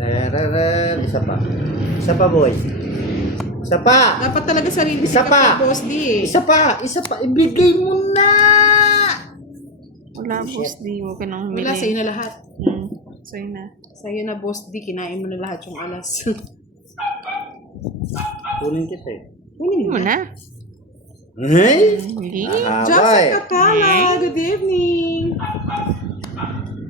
Isa pa. Isa pa, boy. Isa pa. Dapat talaga sarili Isa pa. Boss D eh. Isa pa. Isa pa. Ibigay mo na. Wala, Boss D. Huwag ka nang humili. Wala, sa'yo na lahat. Sa'yo na. Sa'yo na, Boss D. Kinain mo na lahat yung alas. Kunin kita eh. Kunin Hindi mo na. Hey? Hindi. Jessica Tala, good evening.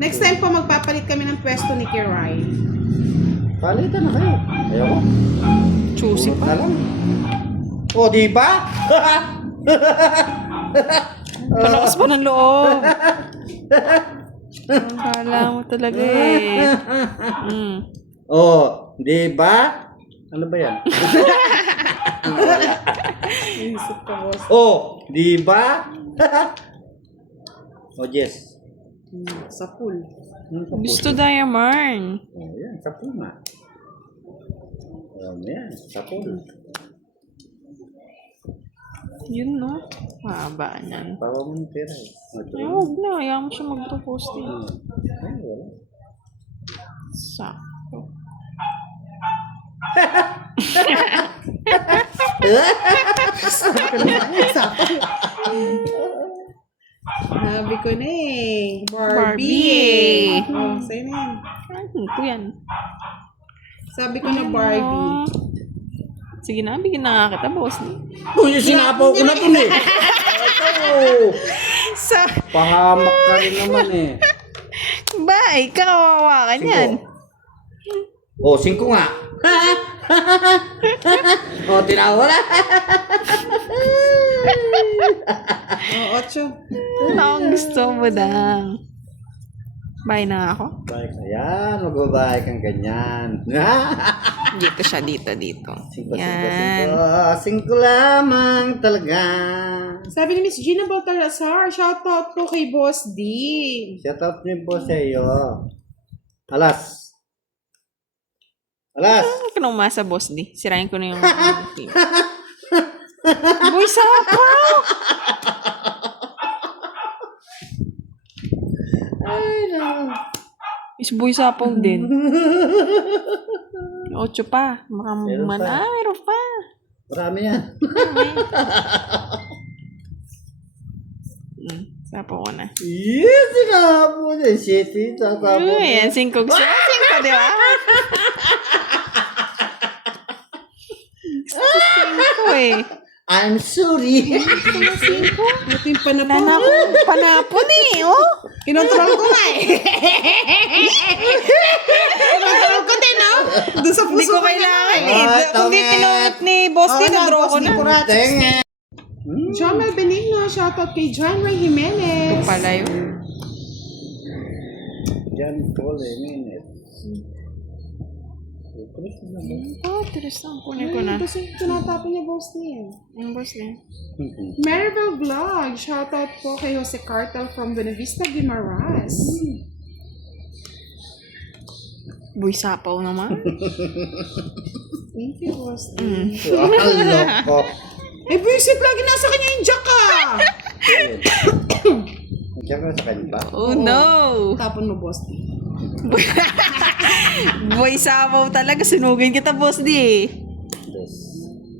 Next time po magpapalit kami ng pwesto ni Kiray. Palitan na kayo. Ayoko. Choosy Pulot pa. na lang. O, di ba? Palakas pa ng loob. Ang kala mo talaga eh. O, di ba? Ano ba yan? Isip ka, Boss. O, di ba? O, Jess. Sa pool. Gusto Diamond. O, yan. Sa pool nga. O, yan. Sa pool. Yun no. Haba niyan. Pawa mo ng pera eh. Ay, huwag na. Ayaw mo siya mag-propose din. Ay, wala. Sakto. Sabi ko na eh. Barbie. Oh, sa'yo na yan. Ay, ko yan. Sabi ko na Barbie. Sige na, bigyan na nga kita, boss. Uy, sinapaw ko na ito eh. Ito. Sa... Pahamak ka rin naman eh. Ba, kawawa ka niyan. O, 5 nga. O, tinawa na. Oh, 8. Ano ang gusto mo dang? Bye na ako. Bye ka yan. Magbabay kang ganyan. Dito siya, dito. 5 Yan. lamang talaga. Sabi ni Miss Gina Baltarazar, shoutout po kay Boss D. Shout out niyo po sa iyo. Alas. Alas. Ano ka nang umasa, boss di? Sirain ko na yung team. Boy, sapaw! Ay, no. Is boy sapaw din. 8 pa. Baka Meron pa. meron pa. Marami yan. Sapaw ko na. Yes, sinapo niya. Shitty, sasapo Ayan, niya. 5 gusto. 5, di ba? 5 eh. I'm sorry. Ito yung panapon. Panapon eh, oh. Kinontrol ko nga eh. Kinontrol ko din, no? Doon sa Hindi puso ko kailangan eh. Ay, Kung di tama. pinunot ni boss di, na-draw ko na. Tenga. Jomel Benigno, shoutout kay John Ray Jimenez. Ito pala yun. Diyan, tol, minute. Oh, interesting. Kunin ko na. Kasi tinatapon niya Boss D. Yung boss di. Maribel Vlog, shoutout po kay Jose Cartel from Buenavista, Guimaras. Boy sapaw naman. Thank you, Boss D. Loko. Eh, visit lagi nasa kanya yung jack ah! Diyan ka sa kanya ba? Oh no! Tapon mo, Boss D. Boy sapaw talaga. Sunugin kita, boss di eh. Yes.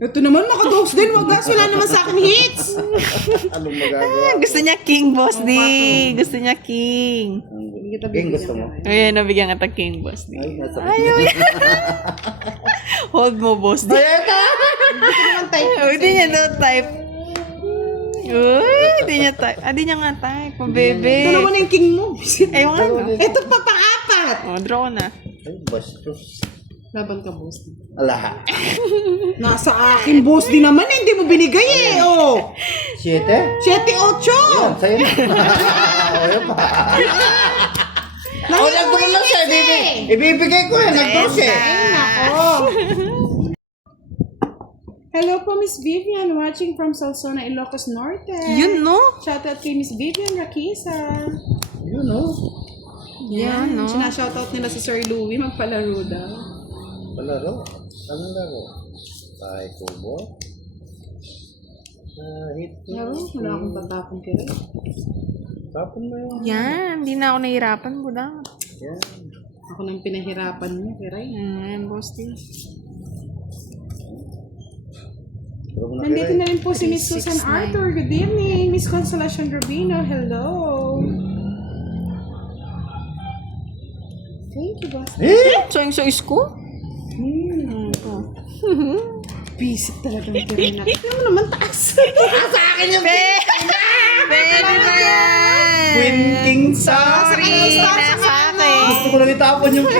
Ito naman, naka-dogs din. Wagas, wala naman sa akin hits. Anong magagawa? Gusto niya king, boss di. Gusto niya king. King gusto mo? Ayan, nabigyan kita king, boss di. Ay, nasa Ayaw yan. Hold mo, boss di. Uy, di niya daw type. Uy, di niya type. Ah, di niya nga type. Ito Bebe. naman yung king mo. Ayaw nga. no? Ito pa pang-apat. Oh, draw na. Ay, bastos. Laban ka, Boss D. Ala. Nasa akin, Boss D naman. Hindi mo binigay eh. Oh. 7? 7-8. Yan, sa'yo na. Ayaw pa. O, nagtuloy lang siya. Ibibigay ko yan. Nagtuloy siya. Nako. Hello po, Miss Vivian, watching from Salsona, Ilocos Norte. Yun, no? Shoutout kay Miss Vivian Rakisa. You know. Yan, no? Sinashoutout nila si Sir Louie, magpalaro daw. Palaro. Anong laro? Ay, kubo. Hit. Laro? Wala akong tatapon kaya. Tapon mo yun. Yan, hindi na ako nahihirapan, budang. Yan. Ako nang pinahirapan mo, Kiray. Ayan, boss D. Pero mo na Nandito Kiray. na rin po si Miss Susan 369. Arthur. Good evening. Miss Consolacion Rubino. Hello. Thank you, boss. Eh? So, yung size ko? Visit talaga ng Kirina. Tignan mo naman taas. Sa akin yung Pwede na yan! Quinting sa Sorry na sa akin. Gusto ko lang itapon yung sa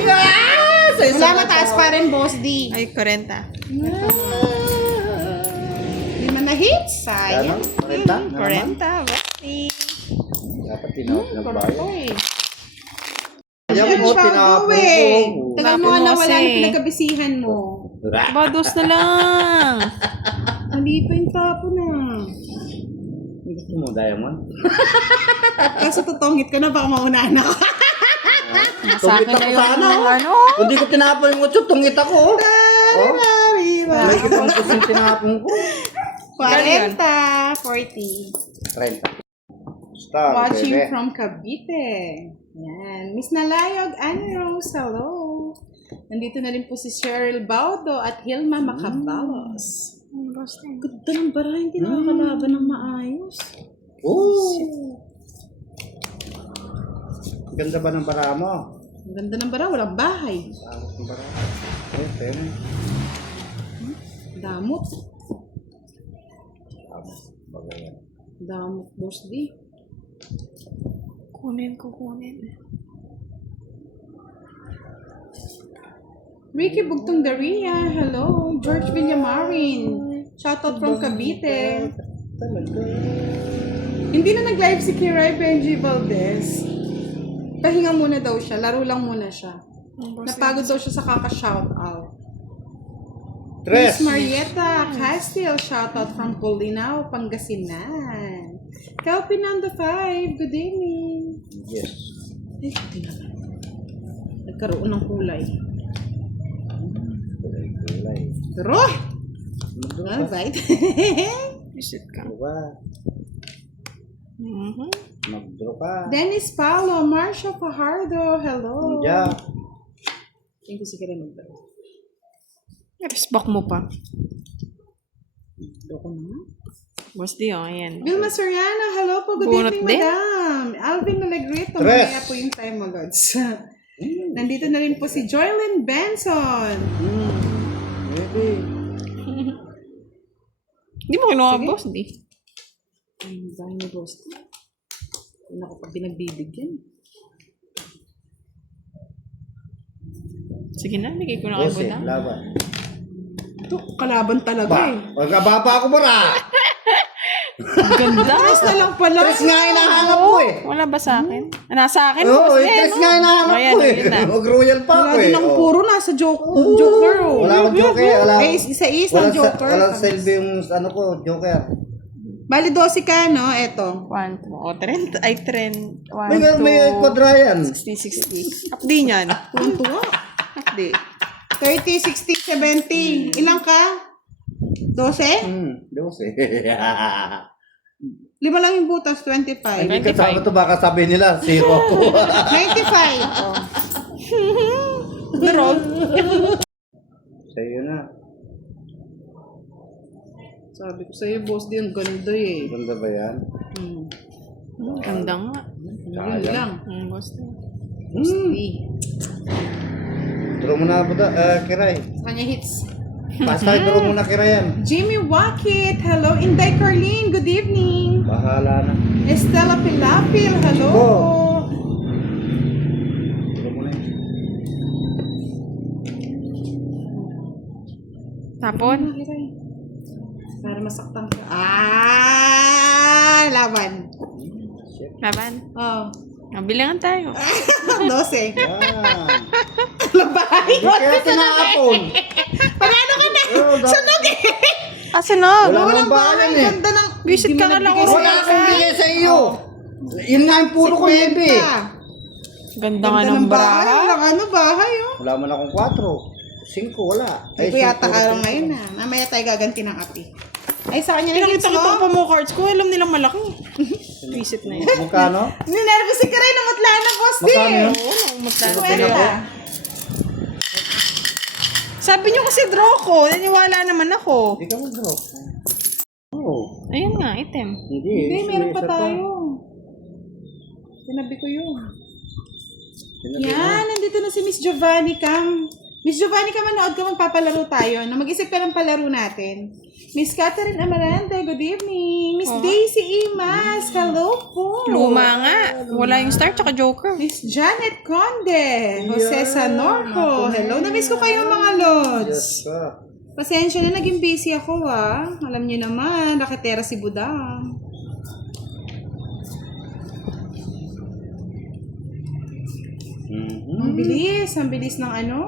isa Wala na mataas to. pa rin, boss D. Ay, 40. Hindi man na-hit. Sayang. Ano? 40? 40, boss D. Dapat tinawag ng bayan. Oy. Ayaw Yan mo, siya tinapon go eh. ko. Tagal mo nga Tinapon mo nawala kasi. na pinagkabisihan mo. Bados na lang. Hindi pa yung tapo na. Gusto mo, Diamond? Kaso tutungit ka na, baka maunahan ako. Nasa Tungit akin na ako yung sana. ano. Kung di ko tinapon yung 8, tungit ako. Oh, may kitang kusing tinapon ko. 40, 40. 30. Star, Watching bebe. from Cavite. Yan. Miss Nalayog, Annie Rose, hello. Nandito na rin po si Cheryl Baudo at Hilma Macabalos. Ganda ng bara, hindi nakakalaban ng maayos. Oh! Ganda ba ng bara mo? Ang ganda ng bara, walang bahay. Ang bara. Eh, pero. Damot. Bagay yan. Damot, boss D. Kunin. Ricky Bugtong Daria, hello. George Villamarin, shoutout from Cavite. Talaga. Hindi na nag-live si Kiray Benji Valdez. Pahinga muna daw siya, laro lang muna siya. Napagod daw siya sa kaka-shoutout. Miss Tres. Marietta Castile, shoutout from Bulinaw, Pangasinan. Calpinando 5, good evening. Yes. Ay, hindi na. Nagkaroon ng kulay. Kulay. Pero, alright. Visit ka. Diba? Mag-draw ka. Dennis Paulo, Marcia Fajardo, hello. Yeah. Thank you si Kira mag-draw. Respect mo pa. Draw ko na. Boss D, oh, ayan. Vilma Soriano, hello po. Good Bunot evening, din. madam. Alvin Malagrito, Tres. mamaya po yung time mo, Lods. Nandito na rin po si Joylyn Benson. Maybe. Hindi mo kinuha, boss D. Ay, bahay ni Boss. Hindi na ako pa binagbibigyan. Sige na, bigay ko na kayo Bose, budang. laban. Ito, kalaban talaga Ba, eh. magkababa ako bara. Ang ganda. Tres na lang pala. Tres nga hinahanap ko eh. Wala ba sa akin? Nasa akin, Oo, boss D. tres nga hinahanap Ayan, ko eh. yun na. Mag-royal pa ako Wala eh. din ang Oh. puro nasa Joker. Oh. Wala akong joker. Wala Ay, isa-is ng walang Joker. Walang selfie yung ano ko, joker. Bali 12 ka, no? Eto. 1, 2, o, trend. Ay, trend. 1, May 2, kwadra yan. 60, 60. Updi niyan. Tuwan-tuwa. Updi. 30, 60, 70. Ilang ka? 12? 12. Lima lang yung butas, 25. Hindi kasama to, baka sabi nila, zero ako. 95. Oh. Pero, Sa'yo na. Sabi ko sa'yo, boss, di ang ganda eh. Ganda ba yan? ganda nga. Yun lang. Boss D. Draw mo na po Kiray. Sa kanya hits. Pasay, draw mo na Kiray yan. Jimmy Wakit, hello. Inday Carlene, good evening. Bahala na. Estela Pilapil, hello. Draw mo na yan. Tapon. Para masaktan ka. Laban. Laban. Oh. Bilangan tayo. 12. Yan. Labay. Hindi kaya tinapon. Panalo ka na. Sunog eh. Sunog. Wala nang bayan eh. Ganda ng... Visit ka nga lang. Wala akong bigay sa iyo. Yun nga yung puro ko, Ebe. Ganda nga ng bahay. bra. Walang ano, bahay oh. Wala man akong 4. 5, wala. Ay, yata ka lang ngayon na. Mamaya tayo gaganti ng api. Ay, sa kanya na hits Pinakita ko itong mo. promo cards ko. Alam nilang malaki. Visit na yun. Magkano? Ninervous si Karay na matla na boss Magkano yun? din. magtano. Kwenta. Sabi niyo kasi draw ko. Naniwala naman ako. Hindi ka mag-drop. Oo. Ayun nga, item. Hindi, meron pa tayo. Sinabi ko yun. Yan, nandito na si Miss Giovanni Cam. Miss Giovanni Cam, manood ka, magpapalaro tayo. Na mag-isip ka ng palaro natin. Miss Catherine Amarante, good evening. Miss Daisy Imas, hello po. Luma nga. Wala yung star tsaka joker. Miss Janet Conde, Jose Sanorco, hello. Na-miss ko kayo mga lods. Yes, ka. Pasensya na, naging busy ako Alam niyo naman, raketera si Budang. Ang bilis ng ano.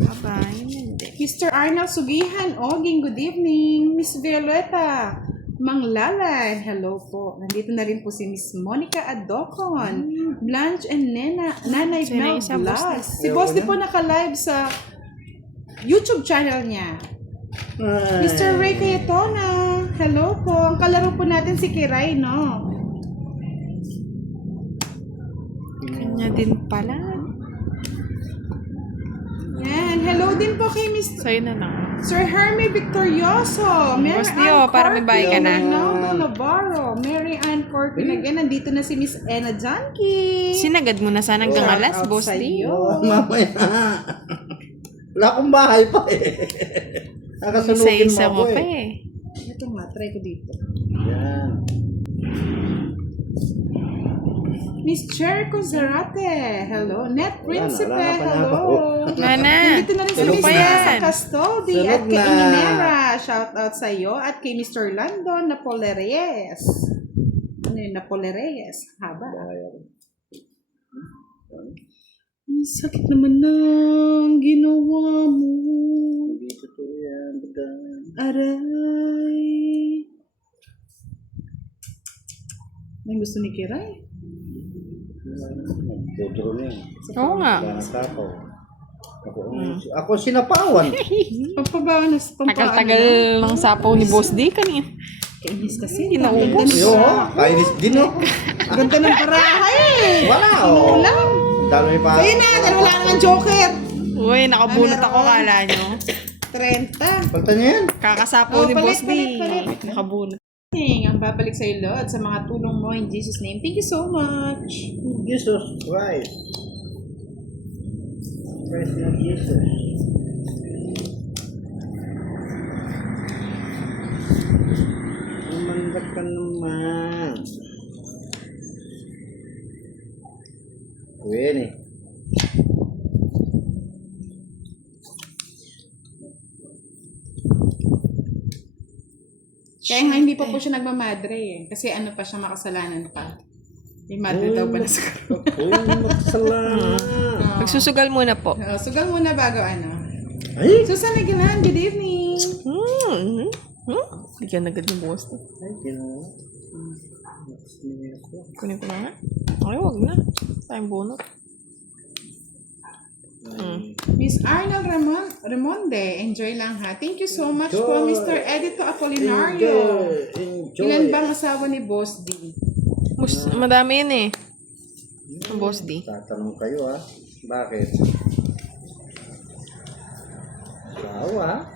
Aba, yun hindi. Mr. Arnold Sugihan, Oging, good evening. Miss Violeta Manglalan, hello po. Nandito na rin po si Miss Monica Adocon, Blanche and Nanay Sino Mel isa, Blas. Boss Si Boss di po naka-live sa YouTube channel niya. Mr. Ray Cayetona, hello po. Ang kalaro po natin si Kiray, no? Kanya din pala. Yan, hello din po kay Mr. Sa'yo na lang. Sir Hermie Victorioso, Mary Boss Dio, Ann para may bahay ka na. Ronaldo Navarro, Mary Ann Corpin again. Nandito na si Miss Ena Janky. Sinagad mo na sana hanggang alas, Boss D. Oo, mamaya. Wala akong bahay pa eh. Nakasunugin mo Isa-isa ako mo pa eh. Ito nga, try ko dito. Yan. Miss Cher Conserate, hello. Net Principe, wala na pa hello. Nana, Nandito na rin si ano Miss pa Nasa yan? Custody Sunod at kay na. Iminera. Shout out sa iyo. At kay Mr. Landon Napolereyes. Ano yun, Napolereyes? Haba. Ang sakit naman ng ginawa mo. Hindi totoo yan. Aray. May gusto ni Kiray? Nagdodro na yun. Oo nga. Wala nang tapaw. Ako sinapawan. Pampabawas na. Tagal-tagal ng sapaw ni Boss D kanina. Kainis kasi. Hindi naubos. Yo, kainis din oh. Ganda ng baraha eh. Wala oh. Ulam. Dami pa. Ayun na, dahil wala naman joker. Uy, nakabunot ako, kala nyo. 30. Pagta niya yan. Kakasapaw Oh, ni Boss D. palit. Nakabunot. Ang babalik sa iyo, Lord, sa mga tulong mo in Jesus' name. Thank you so much. Jesus Christ. Praise na Jesus. Umandak ka naman. Uwi ni. Kaya nga hindi pa po siya nagmamadre eh. Kasi ano pa siya, makasalanan pa. May madre daw ba na sa Uy, magsalamat. Magsusugal muna po. sugal muna bago ano. Ay! Susan Agalan, good evening. Bigyan agad ng Boss D. Ay, ginawa. Kunin ko na nga. Ay, wag na. Tayong bunot. Miss Arnold Ramonde, enjoy lang ha. Thank you so much po, Mr. Edito Apolinario. Enjoy. Ilan bang asawa ni Boss D? Madami yun eh. Ang Boss D. Tatanong kayo ah. Bakit? Sawa.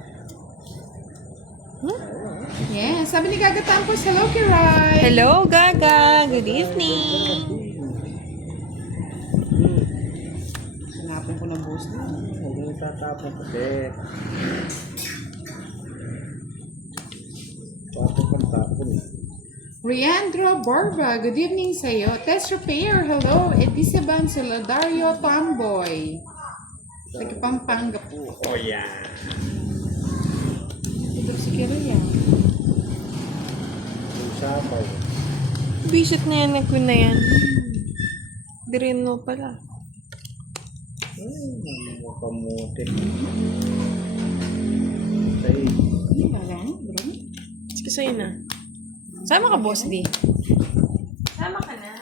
Yeah, sabi ni Gaga Tampos, hello Kiray. Hello, Gaga. Good evening. Hanapin ko na Boss D. Huwag mo tatapon kasi. Tapon eh. Riandro Borba, good evening sa iyo. Tess Repair, hello. Edisaban Soladario Tomboy. Taga Pampanga po. Oh yeah. Ito si Kiray ah. Sapaw. Bisit na yan, nag-queen na yan. Di rin mo pala. Kamuti. Say. Ano ba lang, bro? Sige sa'yo na. Sama ka, Boss D. Sama ka na.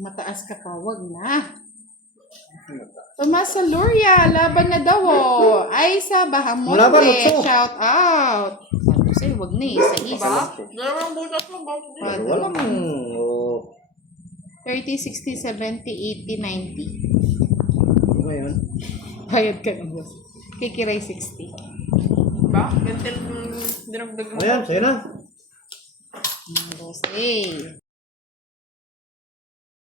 Mataas ka pa, wag na. Tomas Saluria, laban na daw oh. Ay sa Bahamonte, Laban, Otso. shout out. Sabi sa'yo, wag na eh, sa isa. Dalawang butas mo, Boss D. Walang 30, 60, 70, 80, 90. Ano ba yun? Bayad ka ng boss. Kikiray 60. Ba? Gantil dinagdag mo. Ayan, sa'yo na. Boss, eh.